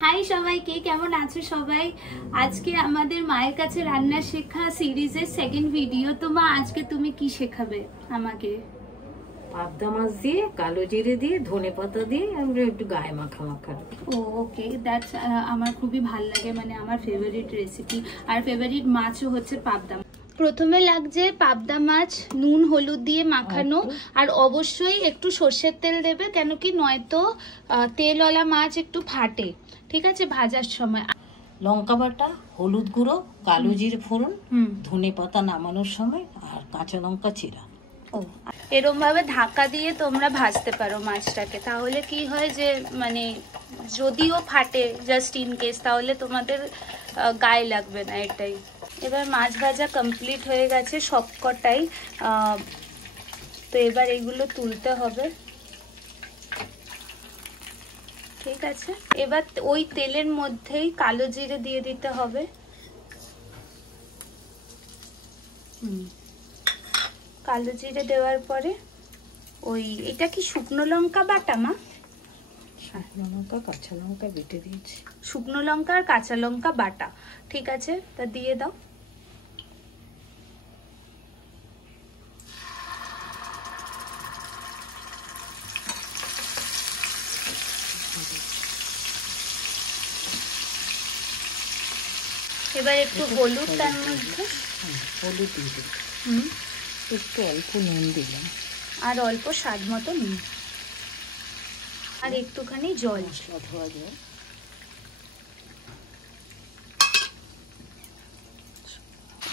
High সবাইকে, কেমন আছো সবাই? আজকে আমাদের মায়ের কাছে রান্না শেখা সিরিজের সেকেন্ড ভিডিও। তো মা, আজকে তুমি কি শেখাবে আমাকে? পাবদা মাছ দিয়ে, কালো জিরে দিয়ে, ধনেপাতা দিয়ে আমরা একটু গায়ে মাখা মাখা। ও ওকে, দ্যাটস আমার খুবই ভাল লাগে, মানে আমার ফেভারিট রেসিপি। আর ফেভারিট মাছও হচ্ছে পাবদা। প্রথমে লাগছে পাবদা মাছ নুন হলুদ দিয়ে মাখানো, আর অবশ্যই একটু সর্ষের তেল দেবে, কেন কি নয়তো তেলওয়ালা মাছ একটু ফাটে, ঠিক আছে, ভাজার সময়। লঙ্কা বাটা, হলুদ গুঁড়ো, কালো জিরে ফোড়ন, ধনেপাতা নামানোর সময়, আর কাঁচা লঙ্কা চিরা। ও, এরকম ভাবে ঢাকা দিয়ে তোমরা ভাজতে পারো মাছটাকে, তাহলে কি হয় যে মানে যদিও ফাটে জাস্ট ইন কেস, তাহলে তোমাদের গায়ে লাগবে না, এটাই। এবার মাছ ভাজা কমপ্লিট হয়ে গেছে সবকটাই। তো এবার এগুলো তুলতে হবে, ঠিক আছে। এবার ওই তেলের মধ্যেই কালো জিরে দিয়ে দিতে হবে। কালো জিরে দেওয়ার পরে ওই, এটা কি শুকনো লঙ্কা বাটা মা? শুকনো লঙ্কা কাঁচা লঙ্কা বেটে দিয়েছি। শুকনো লঙ্কা আর কাঁচা লঙ্কা বাটা, ঠিক আছে, তা দিয়ে দাও। এবার একটু হলুদ তার মধ্যে, হলুদ দিয়ে দিলাম, একটু অল্প নুন দিলাম, আর অল্প স্বাদ মতো নুন, আর একটুখানি জল, মশলা ধোয়া জল।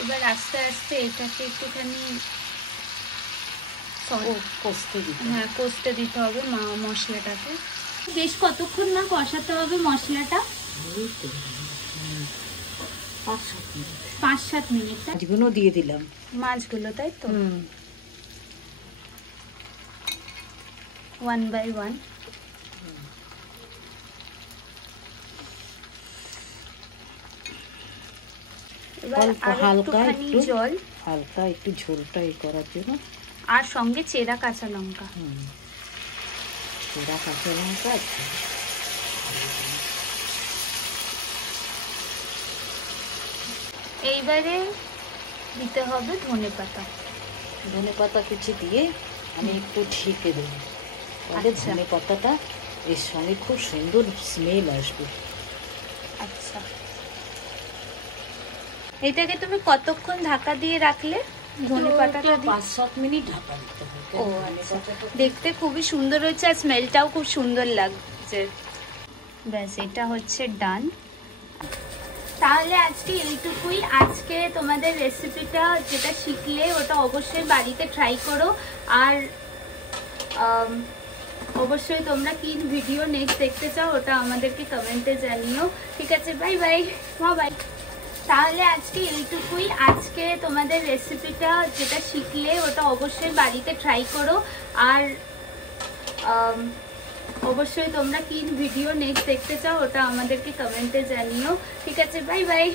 এবার আস্তে আস্তে এটাকে একটুখানি কষতে দিতে, হ্যাঁ কষতে দিতে হবে মশলাটাকে। বেশ কতক্ষণ না কষাতে হবে মশলাটা? 5-7 মিনিট। মাছগুলো দিয়ে দিলাম, মাছগুলো, তাই তো, 1 by 1। হালকা একটু ঝোলটা করার জন্য, আর সঙ্গে চেরা কাঁচা লঙ্কা। চেরা কাঁচা লঙ্কা। এইবারে দিতে হবে ধনেপাতা। ধনেপাতা কুচি দিয়ে আমি একটু ঢেকে দেবো, তাহলে ধনেপাতাটা এর সঙ্গে খুব সুন্দর স্মেল আসবে। আচ্ছা, এটাকে তুমি কতক্ষণ ঢাকা দিয়ে রাখলে? ধনেপাতাটা 5-7 মিনিট ঢাকা দিতে হবে। ও আচ্ছা, দেখতে খুবই সুন্দর হচ্ছে, আর স্মেলটাও খুব সুন্দর লাগছে। ব্যাস, এটা হচ্ছে ডান। তাহলে আজকে এইটুকুই। আজকে তোমাদের রেসিপিটা যেটা শিখলে ওটা অবশ্যই বাড়িতে ট্রাই করো, আর অবশ্যই তোমরা কি ভিডিও নেক্সট দেখতে চাও ওটা আমাদেরকে কমেন্টে জানিও, ঠিক আছে। বাই বাই মা, বাই। তাহলে আজকে এইটুকুই। আজকে তোমাদের রেসিপিটা যেটা শিখলে ওটা অবশ্যই বাড়িতে ট্রাই করো, আর অবশ্যই তোমরা কি ভিডিও নেক্সট দেখতে চাও ওটা আমাদেরকে কমেন্টে জানিও, ঠিক আছে। Bye bye.